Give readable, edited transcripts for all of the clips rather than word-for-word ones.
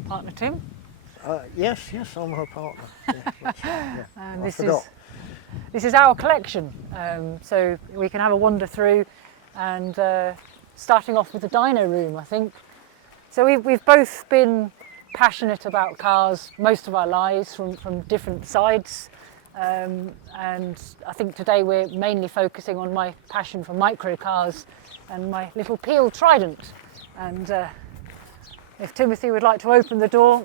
my partner Tim. Yes, I'm her partner. Yeah, that's right, yeah. And I this is our collection, so we can have a wander through, and starting off with the dyno room, I think. So we've both been passionate about cars most of our lives from different sides, and I think today we're mainly focusing on my passion for micro cars and my little Peel Trident. And if Timothy would like to open the door,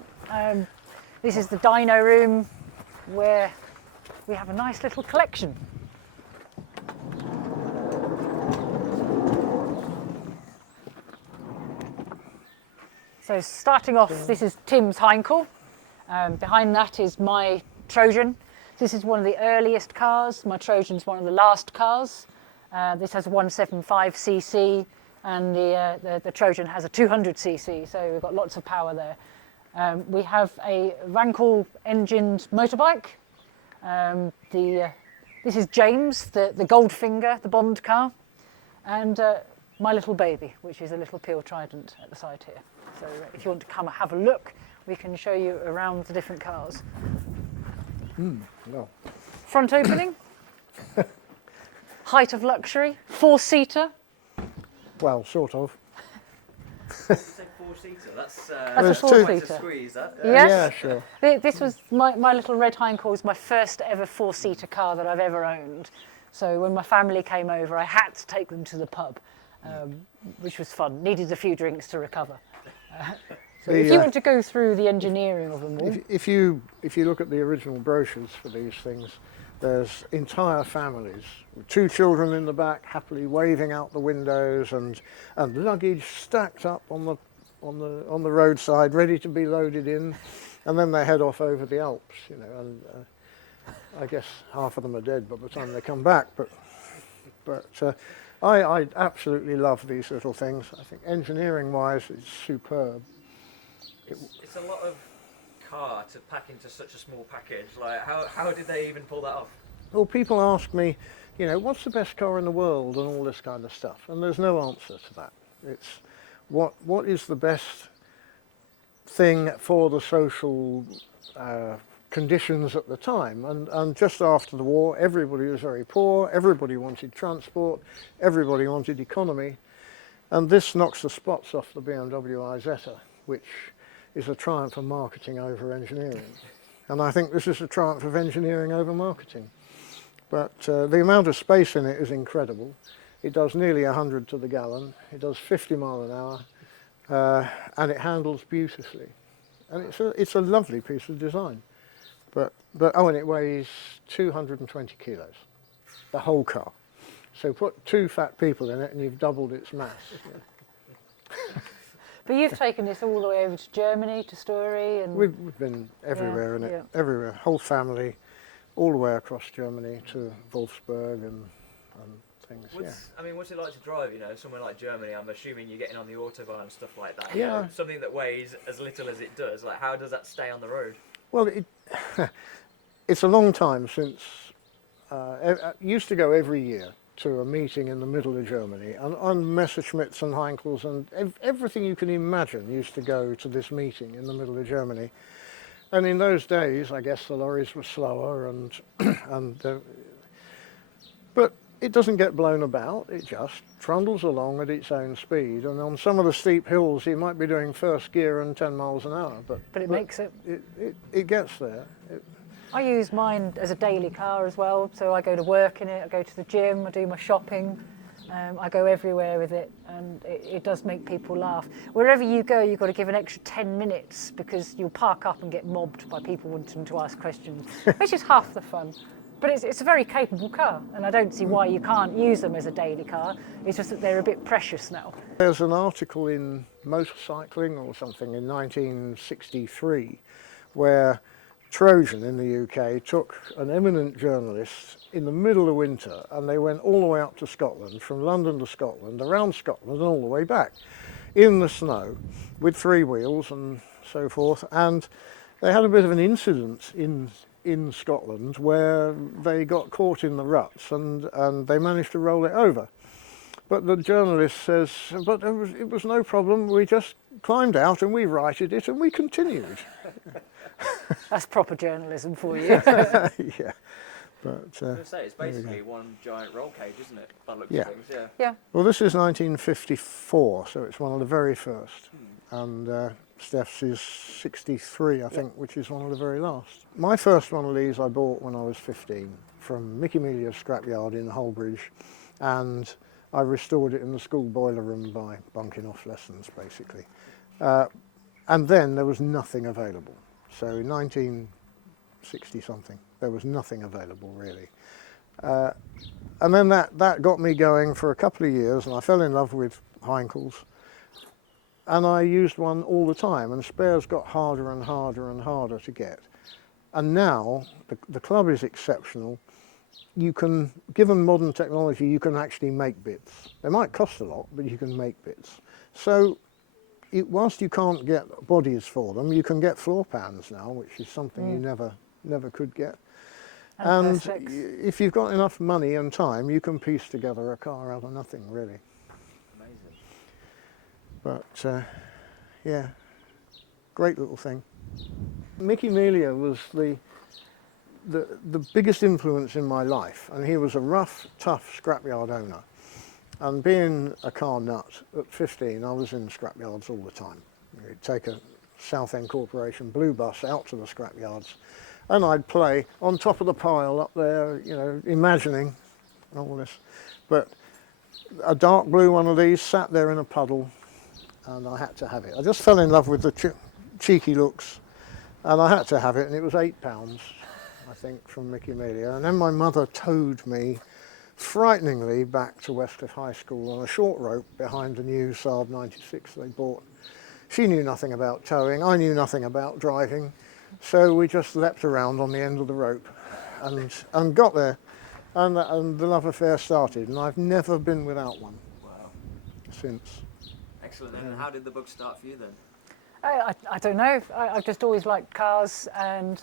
this is the dyno room where we have a nice little collection. So starting off, this is Tim's Heinkel. Behind that is my Trojan. This is one of the earliest cars. My Trojan's one of the last cars. This has a 175cc, and the Trojan has a 200cc, so we've got lots of power there. We have a Rankle engined motorbike. This is James, the Goldfinger, the Bond car, and my little baby, which is a little Peel Trident at the side here. So if you want to come and have a look, we can show you around the different cars. No. Front opening, height of luxury, 4-seater. Well, sort of. You said 4-seater. That's a 4-seater. Squeeze that. Yes. Yeah, sure. This was my little red Heinkel was my first ever 4-seater car that I've ever owned. So when my family came over, I had to take them to the pub, which was fun. Needed a few drinks to recover. So if you want to go through the engineering of them all. If you look at the original brochures for these things, there's entire families with 2 children in the back, happily waving out the windows, and luggage stacked up on the roadside, ready to be loaded in, and then they head off over the Alps, you know. And I guess half of them are dead by the time they come back. But I absolutely love these little things. I think engineering-wise, it's superb. It's a lot of car to pack into such a small package. Like, how did they even pull that off? Well, people ask me, you know, what's the best car in the world and all this kind of stuff, and there's no answer to that. It's what is the best thing for the social conditions at the time, and just after the war, everybody was very poor, everybody wanted transport, everybody wanted economy, and this knocks the spots off the BMW Isetta, which is a triumph of marketing over engineering. And I think this is a triumph of engineering over marketing. But the amount of space in it is incredible. It does nearly 100 to the gallon, it does 50 mile an hour, and it handles beautifully. And it's a lovely piece of design. But and it weighs 220 kilos, the whole car. So put 2 fat people in it and you've doubled its mass. But you've taken this all the way over to Germany, to Story, and We've been everywhere in it, everywhere, whole family, all the way across Germany to Wolfsburg and things. I mean, what's it like to drive, you know, somewhere like Germany? I'm assuming you're getting on the Autobahn and stuff like that. Yeah. You know, something that weighs as little as it does. Like, how does that stay on the road? Well, it's a long time since, I used to go every year to a meeting in the middle of Germany, and Messerschmitts and Heinkels and everything you can imagine used to go to this meeting in the middle of Germany. And in those days, I guess the lorries were slower, but it doesn't get blown about, it just trundles along at its own speed, and on some of the steep hills you might be doing first gear and 10 miles an hour, but it makes it. It gets there. I use mine as a daily car as well, so I go to work in it, I go to the gym, I do my shopping, I go everywhere with it, and it does make people laugh. Wherever you go, you've got to give an extra 10 minutes because you'll park up and get mobbed by people wanting to ask questions, which is half the fun. But it's a very capable car, and I don't see why you can't use them as a daily car. It's just that they're a bit precious now. There's an article in Motorcycling or something in 1963 where Trojan in the UK took an eminent journalist in the middle of winter, and they went all the way up to Scotland, from London to Scotland, around Scotland and all the way back in the snow with 3 wheels and so forth. And they had a bit of an incident in Scotland where they got caught in the ruts, and they managed to roll it over. But the journalist says, but it was no problem. We just climbed out and we righted it and we continued. That's proper journalism for you. Yeah. But, I was going to say, it's basically one giant roll cage, isn't it? By the looks Yeah. of things, yeah. Yeah. Well, this is 1954, so it's one of the very first. And Steph's is 63, I think, which is one of the very last. My first one of these I bought when I was 15 from Mickey Melia's scrapyard in Holbridge, and I restored it in the school boiler room by bunking off lessons, basically. And then there was nothing available. So in 1960-something, there was nothing available, really. And then that got me going for a couple of years, and I fell in love with Heinkel's. And I used one all the time, and spares got harder and harder and harder to get. And now, the club is exceptional. You can, given modern technology, you can actually make bits. They might cost a lot, but you can make bits. So, whilst you can't get bodies for them, you can get floor pans now, which is something you never could get. And if you've got enough money and time, you can piece together a car out of nothing, really. Amazing. But yeah, great little thing. Mickey Melia was the biggest influence in my life, and he was a rough, tough scrapyard owner. And being a car nut at 15, I was in scrapyards all the time. You'd take a Southend Corporation blue bus out to the scrapyards, and I'd play on top of the pile up there, you know, imagining all this. But a dark blue one of these sat there in a puddle, and I had to have it. I just fell in love with the cheeky looks, and I had to have it, and it was £8, I think, from Mickey Melia. And then my mother towed me frighteningly back to Westcliff High School on a short rope behind the new Saab 96 they bought. She knew nothing about towing, I knew nothing about driving, so we just leapt around on the end of the rope and got there, and the love affair started, and I've never been without one. Wow. Since. Excellent. And how did the book start for you then? I don't know. I've just always liked cars, and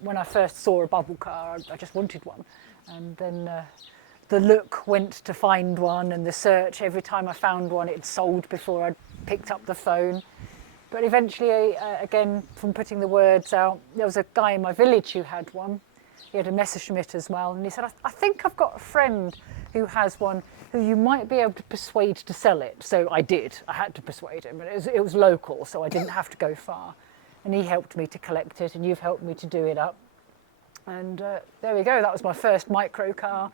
when I first saw a bubble car, I just wanted one. And then the look went to find one, and the search, every time I found one, it sold before I picked up the phone. But eventually, again, from putting the words out, there was a guy in my village who had one. He had a Messerschmitt as well, and he said, I think I've got a friend who has one who you might be able to persuade to sell it. So I did. I had to persuade him, and it was local, so I didn't have to go far. And he helped me to collect it, and you've helped me to do it up. And there we go. That was my first micro car.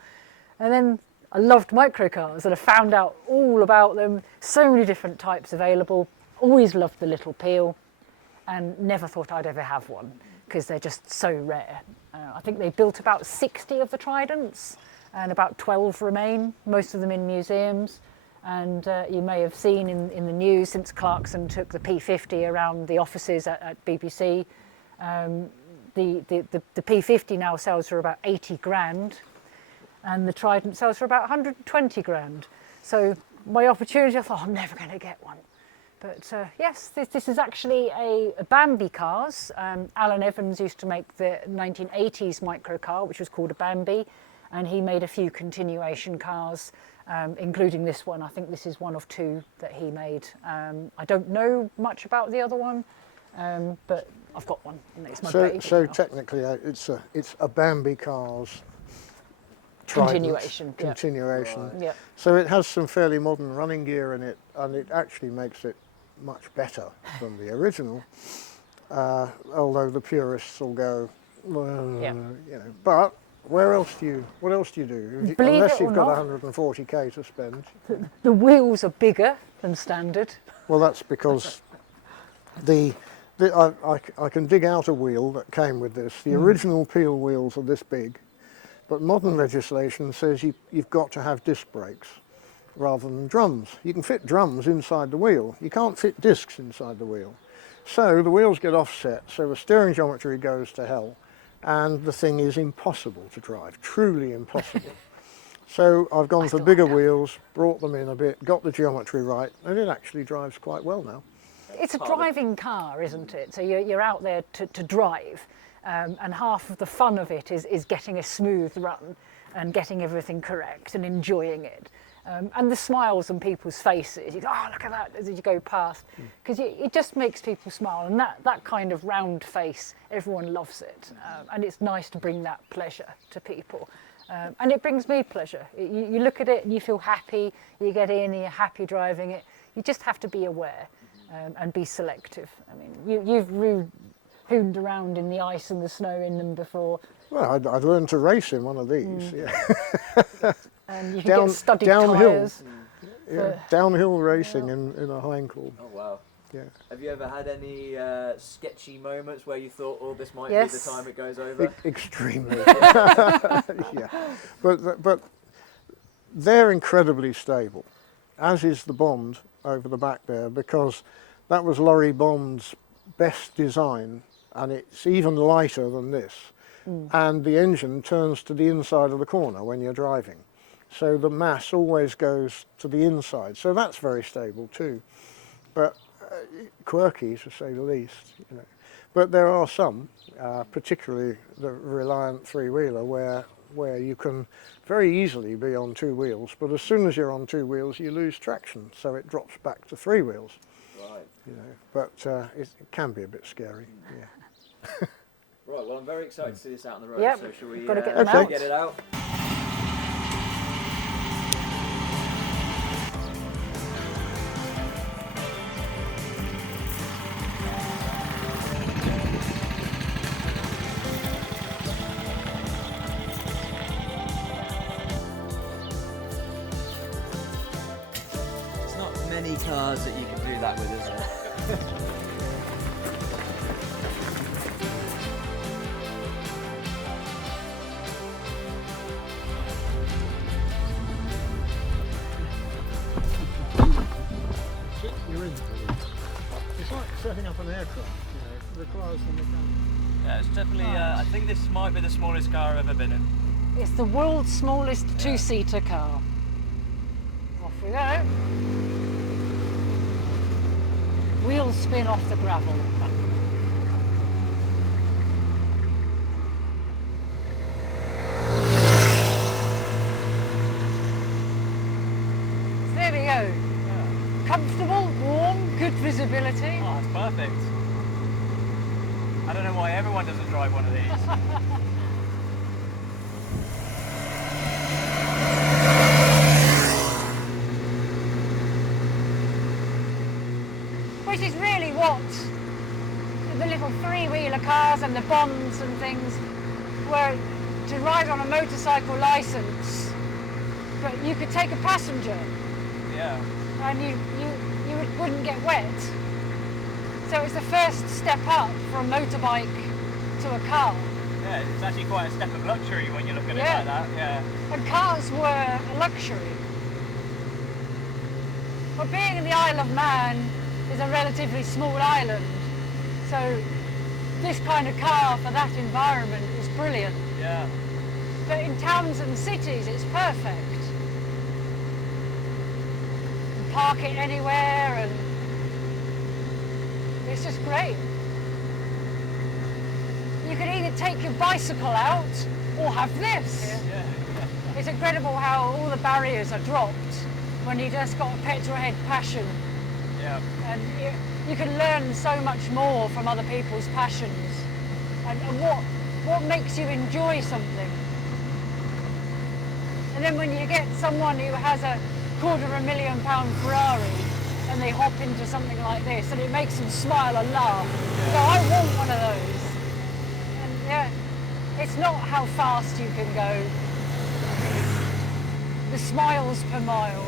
And then I loved micro cars, and I found out all about them. So many different types available. Always loved the little Peel, and never thought I'd ever have one because they're just so rare. I think they built about 60 of the Tridents, and about 12 remain, most of them in museums. And you may have seen in the news, since Clarkson took the P50 around the offices at BBC, the P50 now sells for about 80 grand, and the Trident sells for about 120 grand. So my opportunity, I thought, I'm never going to get one. But yes, this is actually a Bambi cars. Alan Evans used to make the 1980s micro car, which was called a Bambi, and he made a few continuation cars, including this one. I think this is one of two that he made. I don't know much about the other one, but I've got one, and it's my baby. So now. technically, it's a Bambi cars Trident Continuation. Yeah. Continuation. Right. Yeah. So it has some fairly modern running gear in it, and it actually makes it much better than the original. Although the purists will go, well, Yeah. you know. But what else do you do? Believe Unless it or you've got not. 140k to spend. The wheels are bigger than standard. Well, that's because I can dig out a wheel that came with this. The original Peel wheels are this big, but modern legislation says you've got to have disc brakes rather than drums. You can fit drums inside the wheel. You can't fit discs inside the wheel. So the wheels get offset, so the steering geometry goes to hell, and the thing is impossible to drive, truly impossible. So I've gone for bigger wheels, brought them in a bit, got the geometry right, and it actually drives quite well now. It's a driving car, isn't it? So you're out there to drive, and half of the fun of it is getting a smooth run and getting everything correct and enjoying it. And the smiles on people's faces, you go, oh, look at that, as you go past, because it just makes people smile, and that kind of round face, everyone loves it, and it's nice to bring that pleasure to people. And it brings me pleasure. You look at it and you feel happy, you get in and you're happy driving it. You just have to be aware and be selective. I mean, you've hooned around in the ice and the snow in them before. Well, I'd learned to race in one of these, yeah. And you can get studded tyres. Yeah, downhill racing in a Heinkel. Oh wow. Yeah. Have you ever had any sketchy moments where you thought, oh, this might be Yes. the time it goes over? Extremely. Yeah. But they're incredibly stable, as is the Bond over the back there, because that was Laurie Bond's best design, and it's even lighter than this. And the engine turns to the inside of the corner when you're driving. So the mass always goes to the inside. So that's very stable too. But quirky, to say the least. You know. But there are some, particularly the Reliant three-wheeler, where you can very easily be on two wheels, but as soon as you're on two wheels, you lose traction, so it drops back to three wheels. Right. You know, but it can be a bit scary. Yeah. Right, well, I'm very excited to see this out on the road, Yep, so shall we gotta get them out. get it out? There's not many cars that you can do that with, is there? You're in. It's like setting up an aircraft, you know, it requires the mechanics. Yeah, it's definitely, I think this might be the smallest car I've ever been in. It's the world's smallest two-seater car. Off we go. Wheels spin off the gravel. So there we go. Comfortable, warm, good visibility. Oh, it's perfect. I don't know why everyone doesn't drive one of these. Which is really what the little three-wheeler cars and the Bonds and things were, to ride on a motorcycle licence, but you could take a passenger Yeah. and you wouldn't get wet. So it's the first step up from motorbike to a car. Yeah, it's actually quite a step of luxury when you look at it Yeah. like that. Yeah. And cars were a luxury. But being in the Isle of Man is a relatively small island, so this kind of car for that environment is brilliant. Yeah. But in towns and cities, it's perfect. You can park it anywhere, and it's just great. You can either take your bicycle out or have this. Yeah. It's incredible how all the barriers are dropped when you just got a petrolhead passion, Yeah. and you can learn so much more from other people's passions, and what makes you enjoy something. And then when you get someone who has a £250,000 Ferrari and they hop into something like this and it makes them smile and laugh, you go, I want one of those. And yeah, it's not how fast you can go, the smiles per mile.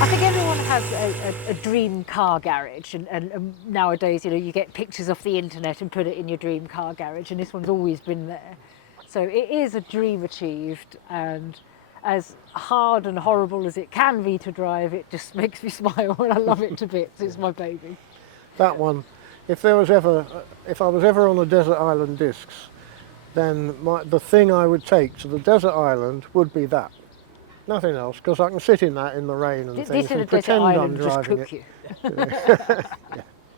I think everyone has a dream car garage, and nowadays, you know, you get pictures off the internet and put it in your dream car garage, and this one's always been there. So it is a dream achieved, and as hard and horrible as it can be to drive, it just makes me smile and I love it to bits. It's my baby. That one, if I was ever on a desert island discs, then the thing I would take to the desert island would be that. Nothing else, because I can sit in that in the rain and This things is a and desert pretend I'm island, just driving cook it.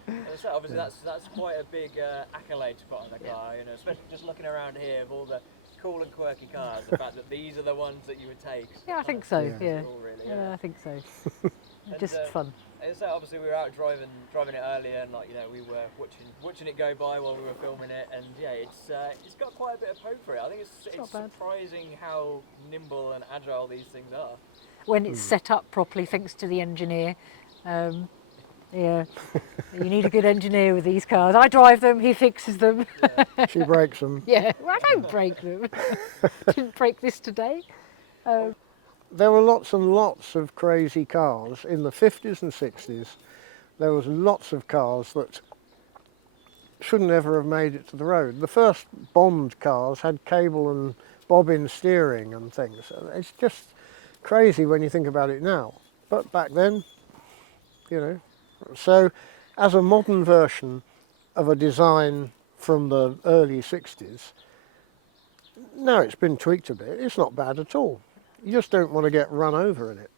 you. So obviously that's quite a big accolade to put on the car, you know, especially just looking around here of all the cool and quirky cars. The fact that these are the ones that you would take. Yeah, I think so. Yeah. Yeah, All really, yeah, I think so. And, Just fun. So obviously we were out driving it earlier, and like, you know, we were watching it go by while we were filming it, and yeah, it's got quite a bit of poke for it. I think it's not bad. surprising how nimble and agile these things are. When it's set up properly, thanks to the engineer. Yeah, you need a good engineer with these cars. I drive them, he fixes them. Yeah. She breaks them. Yeah, well, I don't break them. Didn't break this today. There were lots and lots of crazy cars in the 50s and 60s. There was lots of cars that shouldn't ever have made it to the road. The first Bond cars had cable and bobbin steering and things. It's just crazy when you think about it now. But back then, you know. So as a modern version of a design from the early 60s, now it's been tweaked a bit. It's not bad at all. You just don't want to get run over in it.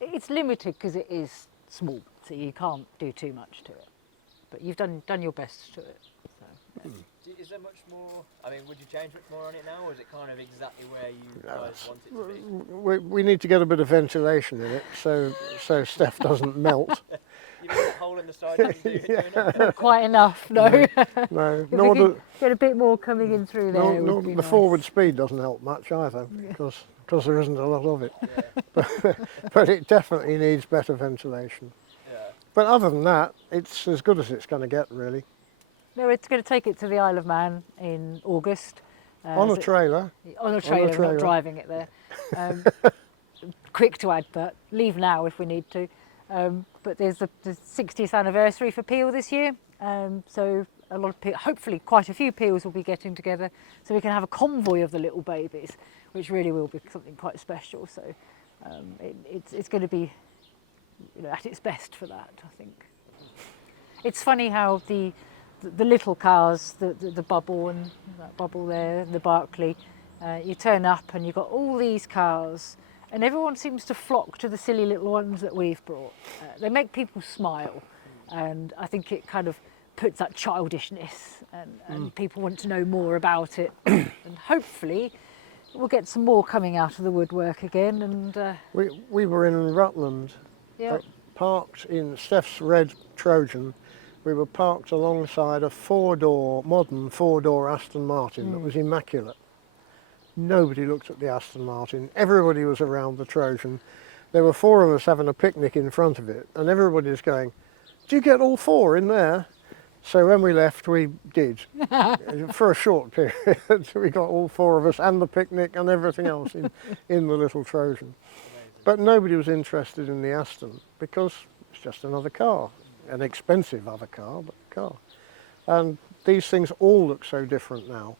It's limited because it is small, so you can't do too much to it. But you've done your best to it. So, yeah. Is there much more? I mean, would you change much more on it now, or is it kind of exactly where you guys want it to be? We need to get a bit of ventilation in it so stuff doesn't melt. You know that hole in the side doesn't do enough? Not quite enough, no. No, If nor we could get a bit more coming in through there. nor would be the nice. forward speed doesn't help much either, because there isn't a lot of it. Yeah. But it definitely needs better ventilation. Yeah. But other than that, it's as good as it's going to get, really. No, it's going to take it to the Isle of Man in August. On a so- trailer. On a trailer, trailer. not driving it there. Quick to add that. Leave now if we need to. But there's the 60th anniversary for Peel this year. So a lot of hopefully quite a few Peels will be getting together, so we can have a convoy of the little babies, which really will be something quite special. So it's going to be, you know, at its best for that, I think. It's funny how the little cars, the Bubble and that Bubble there, the Barclay, you turn up and you've got all these cars, and everyone seems to flock to the silly little ones that we've brought. They make people smile, and I think it kind of puts that childishness, and people want to know more about it. And hopefully we'll get some more coming out of the woodwork again. And We were in Rutland, yeah, parked in Steph's red Trojan. We were parked alongside a modern four-door Aston Martin that was immaculate. Nobody looked at the Aston Martin. Everybody was around the Trojan. There were four of us having a picnic in front of it, and everybody's going, "Do you get all four in there?" So when we left, we did. For a short period, we got all four of us and the picnic and everything else in the little Trojan. But nobody was interested in the Aston because it's just another car, an expensive other car, but a car. And these things all look so different now,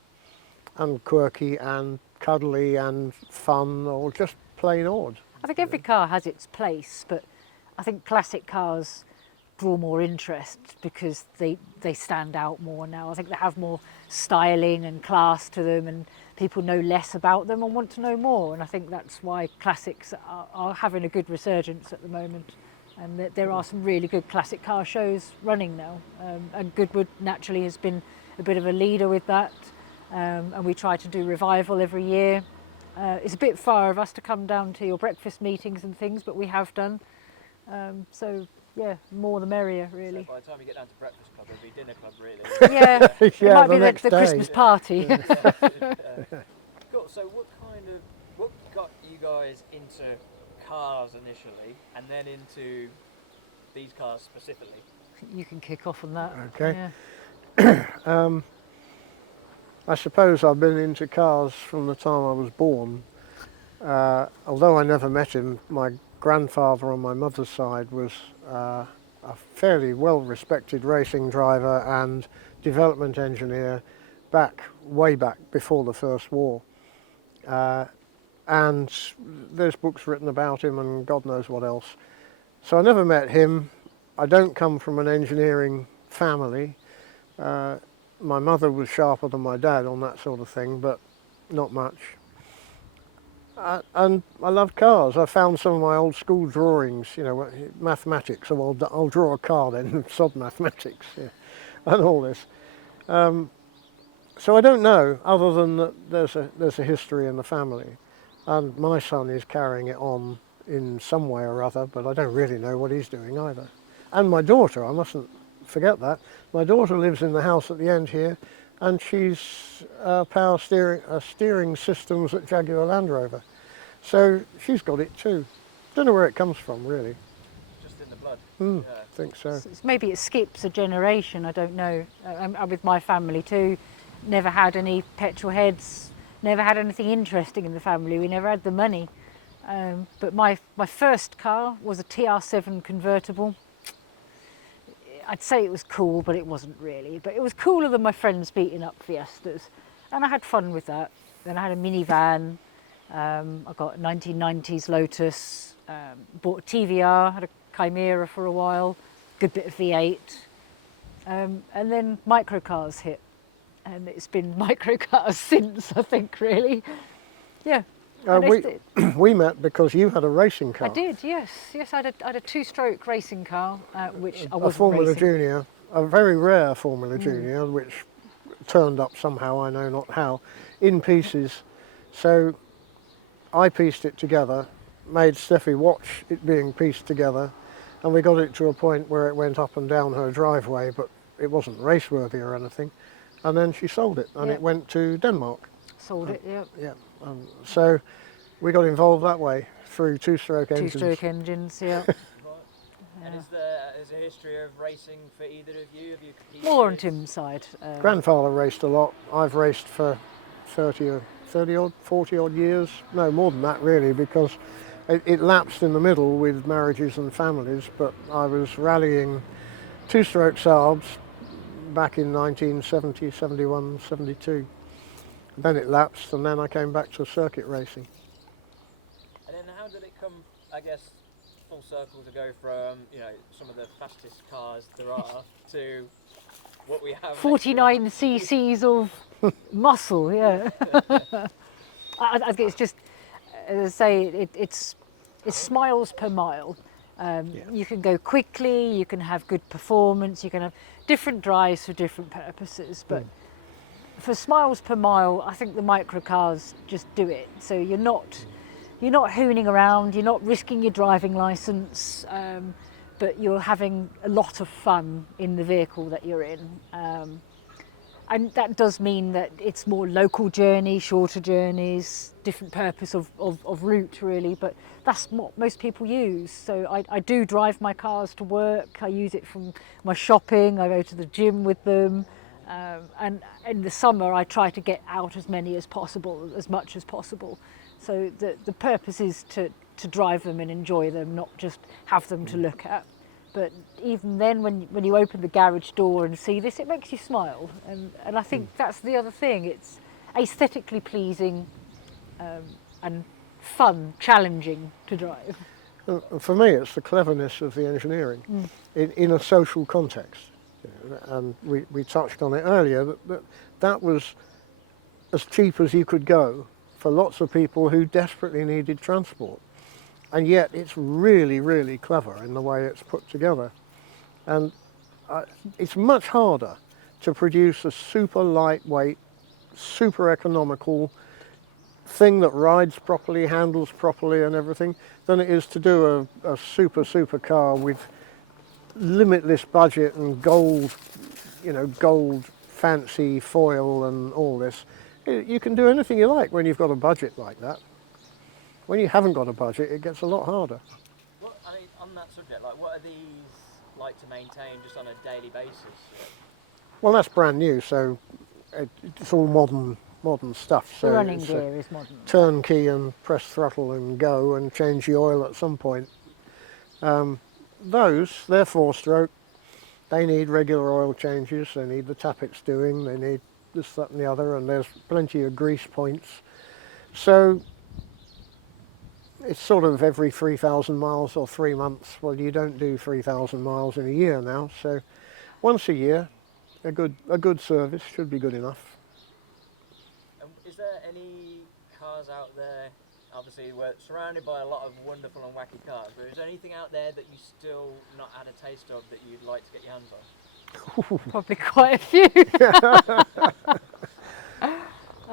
and quirky and cuddly and fun, or just plain odd. I think every car has its place, but I think classic cars draw more interest because they stand out more now. I think they have more styling and class to them, and people know less about them and want to know more. And I think that's why classics are having a good resurgence at the moment. And that there are some really good classic car shows running now. And Goodwood naturally has been a bit of a leader with that. And we try to do revival every year. It's a bit far of us to come down to your breakfast meetings and things, but we have done. So yeah, more the merrier, really. So by the time you get down to Breakfast Club, it'll be dinner club, really. Yeah, it Yeah, might the be next the day. Christmas party. Cool. So what got you guys into cars initially, and then into these cars specifically? You can kick off on that. Okay. Yeah. I suppose I've been into cars from the time I was born. Although I never met him, my grandfather on my mother's side was a fairly well-respected racing driver and development engineer way back before the First War. And there's books written about him and God knows what else. So I never met him. I don't come from an engineering family. My mother was sharper than my dad on that sort of thing, but not much. And I love cars. I found some of my old school drawings, you know, mathematics, so I'll draw a car then, sod mathematics. Yeah. and all this. So I don't know, other than that there's a history in the family, and my son is carrying it on in some way or other, but I don't really know what he's doing either. And my daughter, I mustn't forget that. My daughter lives in the house at the end here, and she's steering systems at Jaguar Land Rover. So she's got it too. Don't know where it comes from, really. Just in the blood. Mm, Yeah. I think so. Maybe it skips a generation, I don't know. I'm with my family too. Never had any petrol heads, never had anything interesting in the family. We never had the money. But my first car was a TR7 convertible. I'd say it was cool, but it wasn't really. But it was cooler than my friends beating up Fiestas. And I had fun with that. Then I had a minivan. I got a 1990s Lotus. Bought a TVR, had a Chimera for a while. Good bit of V8. And then microcars hit. And it's been microcars since, I think, really. Yeah. We met because you had a racing car. I did, yes. Yes, I had a two-stroke racing car, which I A wasn't Formula racing. Junior, a very rare Formula Junior, which turned up somehow, I know not how, in pieces. So I pieced it together, made Steffi watch it being pieced together, and we got it to a point where it went up and down her driveway, but it wasn't race-worthy or anything. And then she sold it, and it went to Denmark. Sold it, yeah. Yeah. So we got involved that way through two-stroke engines. Two-stroke engines, yeah. Right. And is there a history of racing for either of you? Have you competed? More on Tim's side. Grandfather raced a lot. I've raced for 30 odd, 40 odd years. No, more than that really, because it lapsed in the middle with marriages and families, but I was rallying two-stroke Saabs back in 1970, 71, 72. Then it lapsed, and then I came back to circuit racing. And then how did it come, I guess, full circle to go from, some of the fastest cars there are to what we have? 49 cc's of muscle, yeah. I think it's just, as I say, it's miles per mile. You can go quickly, you can have good performance, you can have different drives for different purposes, but for miles per mile, I think the microcars just do it. So you're not hooning around, you're not risking your driving license, but you're having a lot of fun in the vehicle that you're in. And that does mean that it's more local journeys, shorter journeys, different purpose of route really, but that's what most people use. So I do drive my cars to work, I use it from my shopping, I go to the gym with them. And in the summer, I try to get out as many as possible, as much as possible. So the purpose is to drive them and enjoy them, not just have them to look at. But even then, when you open the garage door and see this, it makes you smile. And I think that's the other thing. It's aesthetically pleasing and fun, challenging to drive. For me, it's the cleverness of the engineering in a social context. And we touched on it earlier, that was as cheap as you could go for lots of people who desperately needed transport. And yet it's really, really clever in the way it's put together. And it's much harder to produce a super lightweight, super economical thing that rides properly, handles properly and everything, than it is to do a super car with limitless budget and gold fancy foil and all this. You can do anything you like when you've got a budget like that. When you haven't got a budget, it gets a lot harder. Well, I mean, on that subject, what are these like to maintain just on a daily basis? Well, that's brand new, so it's all modern stuff. So The running gear is modern. Turnkey and press throttle and go and change the oil at some point. They're four-stroke. They need regular oil changes. They need the tappets doing. They need this, that, and the other. And there's plenty of grease points. So it's sort of every 3,000 miles or 3 months. Well, you don't do 3,000 miles in a year now. So once a year, a good service should be good enough. Is there any cars out there? Obviously, we're surrounded by a lot of wonderful and wacky cars, but is there anything out there that you still not had a taste of that you'd like to get your hands on? Probably quite a few.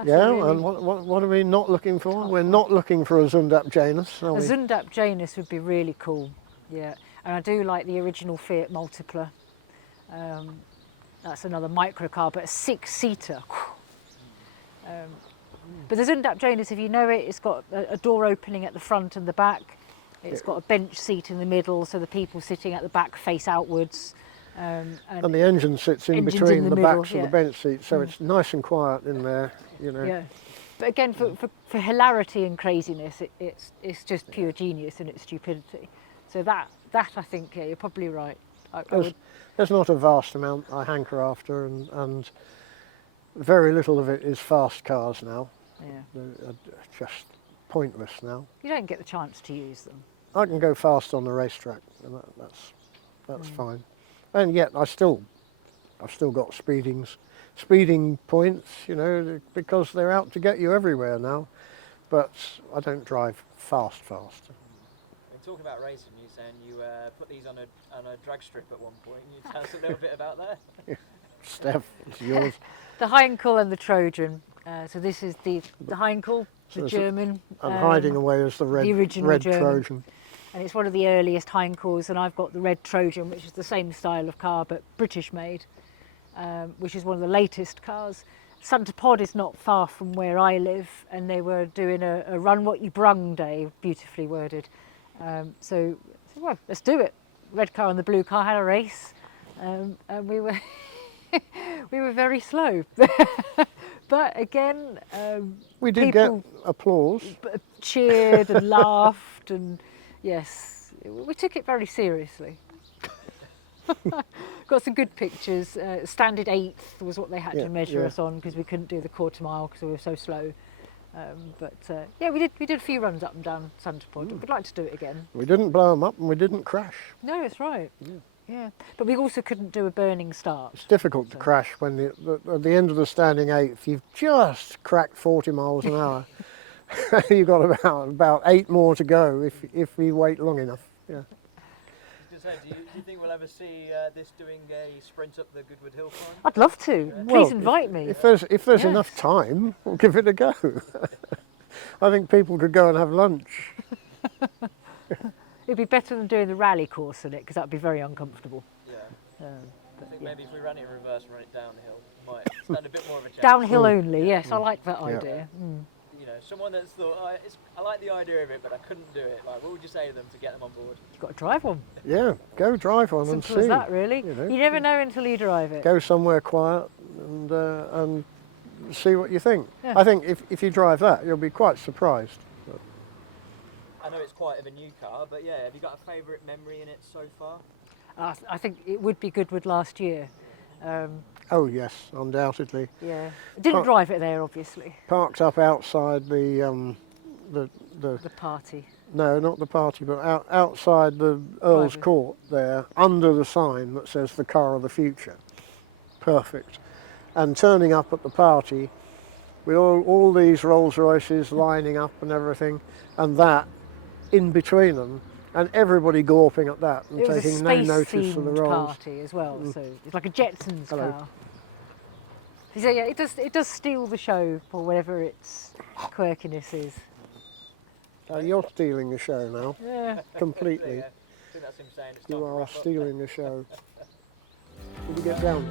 Yeah, really- and what are we not looking for? We're not looking for a Zundap Janus, are A we? Zundap Janus would be really cool. Yeah, and I do like the original Fiat Multipla. That's another micro car, but a 6-seater. But the Zundap Janus, if you know it, it's got a door opening at the front and the back. It's got a bench seat in the middle, so the people sitting at the back face outwards. And the engine sits in engine's between in the the middle, backs of yeah. the bench seats, so it's nice and quiet in there, you know. Yeah, but again, for hilarity and craziness, it's just pure genius and its stupidity. So that I think, yeah, you're probably right. I would, There's not a vast amount I hanker after, and very little of it is fast cars now. yeah. They're just pointless now. You don't get the chance to use them. I can go fast on the racetrack, and that's fine. And yet I've still got speeding points, you know, because they're out to get you everywhere now. But I don't drive fast. I mean, talking about racing, you saying you put these on a drag strip at one point. Can you tell us a little bit about that? Steph, it's yours. The Heinkel and the Trojan. So this is the Heinkel, So the it's a- German. And hiding away as the original red German. Trojan. And it's one of the earliest Heinkels, and I've got the red Trojan, which is the same style of car but British made, which is one of the latest cars. Santa Pod is not far from where I live, and they were doing a run what you brung day, beautifully worded. So well, let's do it. Red car and the blue car had a race, and we were we were very slow. But again, We did people get applause. cheered and laughed, and yes, we took it very seriously. Got some good pictures. Standard 8th was what they had Yeah, to measure yeah. us on because we couldn't do the quarter mile because we were so slow. Yeah, we did a few runs up and down Santa Pod. We'd like to do it again. We didn't blow them up and we didn't crash. No, that's right. Yeah, but we also couldn't do a burning start. It's difficult to crash when at the end of the standing 8th you've just cracked 40 miles an hour. You've got about 8 more to go if we wait long enough. Yeah. I was going to say, do you think we'll ever see this doing a sprint up the Goodwood Hill climb? I'd love to. Well, Please invite me. If there's Yes. enough time, we'll give it a go. I think people could go and have lunch. It'd be better than doing the rally course in it because that'd be very uncomfortable. Yeah. I think yeah. maybe if we ran it in reverse and run it downhill, we might stand a bit more of a chance. Downhill only, yes, I like that Yeah. idea. You know, someone that's thought, I like the idea of it, but I couldn't do it. Like, what would you say to them to get them on board? You've got to drive one. Yeah, go drive one and Simple see. as that, really. you know. You never know until you drive it. Go somewhere quiet and see what you think. Yeah. I think if you drive that, you'll be quite surprised. I know it's quite of a new car, but yeah, have you got a favourite memory in it so far? I think it would be Goodwood last year. Oh yes, undoubtedly. Yeah, didn't Oh. drive it there, obviously. Parked up outside the The party. no, not the party, but outside the Earl's Private. Court there, under the sign that says the car of the future. Perfect. And turning up at the party with all these Rolls Royces lining up and everything, and that in between them, and everybody gawping at that and It was a taking no notice of the space-themed Rolls. party as well, so it's like a Jetsons Hello. car. So yeah, it does steal the show for whatever its quirkiness is. You're stealing the show now, Yeah. completely. Yeah, I think that's him saying it's You time to are wrap up. stealing the show. Did you get down?